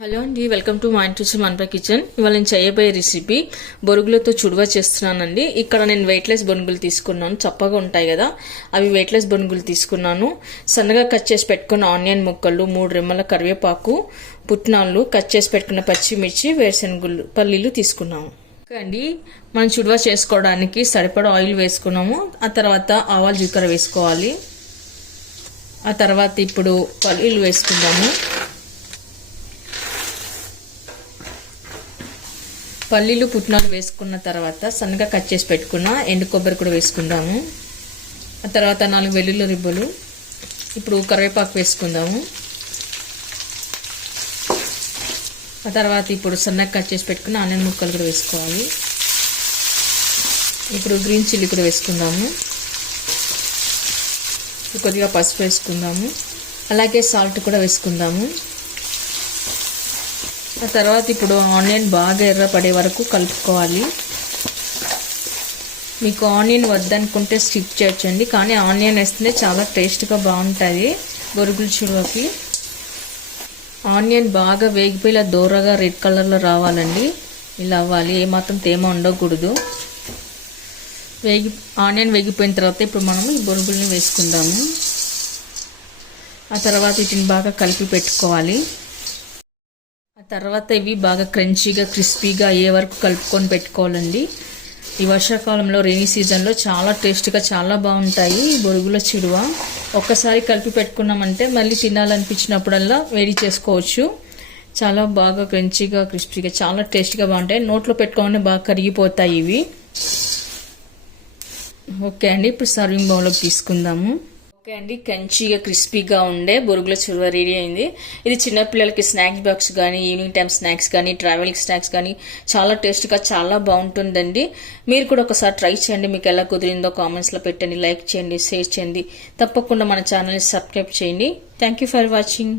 Hello అండి, welcome to మా ఇంటి మన్పా కిచెన్. ఇవాళ నేను చేయబోయే రెసిపీ బొరుగులతో చుడువ చేస్తున్నానండి. ఇక్కడ నేను వెయిట్లెస్ బొనుగులు తీసుకున్నాను, చప్పగా ఉంటాయి కదా, అవి వెయిట్లెస్ బొనుగులు తీసుకున్నాను. సన్నగా కట్ చేసి పెట్టుకున్న ఆనియన్ ముక్కలు, 3 రెమ్మల కరివేపాకు, పుట్నాలు, కట్ చేసి పెట్టుకున్న పచ్చిమిర్చి, వేరుశనగుళ్ళు, పల్లీలు తీసుకున్నాము. అండి, మనం చుడువ చేసుకోవడానికి సరిపడా ఆయిల్ వేసుకున్నాము. ఆ తర్వాత ఆవాలు, జీలకర్ర వేసుకోవాలి. ఆ తర్వాత ఇప్పుడు పల్లీలు వేసుకుందాము. పల్లీలు, పుట్నాలు వేసుకున్న తర్వాత సన్నగా కట్ చేసి పెట్టుకున్న ఎండు కొబ్బరి కూడా వేసుకుందాము. ఆ తర్వాత 4 వెల్లుల్లి రిబ్బలు. ఇప్పుడు కరివేపాకు వేసుకుందాము. ఆ తర్వాత ఇప్పుడు సన్నగా కట్ చేసి పెట్టుకున్న ఆనియన్ ముక్కలు కూడా వేసుకోవాలి. ఇప్పుడు గ్రీన్ చిల్లీ కూడా వేసుకుందాము. కొద్దిగా పసుపు వేసుకుందాము. అలాగే సాల్ట్ కూడా వేసుకుందాము. ఆ తర్వాత ఇప్పుడు ఆనియన్ బాగా ఎర్రపడే వరకు కలుపుకోవాలి. మీకు ఆనియన్ వద్దనుకుంటే స్కిప్ చేయొచ్చండి, కానీ ఆనియన్ వేస్తేనే చాలా టేస్ట్గా బాగుంటుంది బొరుగుల చుడువకి. ఆనియన్ బాగా వేగిపోయి ఇలా దూరగా రెడ్ కలర్లో రావాలండి. ఇలా అవ్వాలి, ఏమాత్రం తేమ ఉండకూడదు. ఆనియన్ వేగిపోయిన తర్వాత ఇప్పుడు మనము ఈ బొరుగుల్ని వేసుకుందాము. ఆ తర్వాత వీటిని బాగా కలిపి పెట్టుకోవాలి. ఆ తర్వాత ఇవి బాగా క్రంచీగా, క్రిస్పీగా అయ్యే వరకు కలుపుకొని పెట్టుకోవాలండి. ఈ వర్షాకాలంలో, రెయినీ సీజన్లో చాలా టేస్ట్గా, చాలా బాగుంటాయి ఈ బొరుగుల చిడువ. ఒక్కసారి కలిపి పెట్టుకున్నామంటే మళ్ళీ తినాలనిపించినప్పుడల్లా వేడి చేసుకోవచ్చు. చాలా బాగా క్రంచీగా, క్రిస్పీగా, చాలా టేస్ట్గా బాగుంటాయి. నోట్లో పెట్టుకోగానే బాగా కరిగిపోతాయి ఇవి. ఓకే అండి, ఇప్పుడు సర్వింగ్ బౌల్లోకి తీసుకుందాము. ఓకే అండి, క్రంచీగా, క్రిస్పీగా ఉండే బొరుగుల చుడువ రెడీ అయింది. ఇది చిన్నపిల్లలకి స్నాక్స్ బాక్స్ కానీ, ఈవినింగ్ టైం స్నాక్స్ కానీ, ట్రావెలింగ్ స్నాక్స్ కానీ చాలా టేస్ట్గా, చాలా బాగుంటుందండి. మీరు కూడా ఒకసారి ట్రై చేయండి. మీకు ఎలా కుదిరిందో కామెంట్స్లో పెట్టండి, లైక్ చేయండి, షేర్ చేయండి. తప్పకుండా మన ఛానల్ని సబ్స్క్రైబ్ చేయండి. Thank you for watching.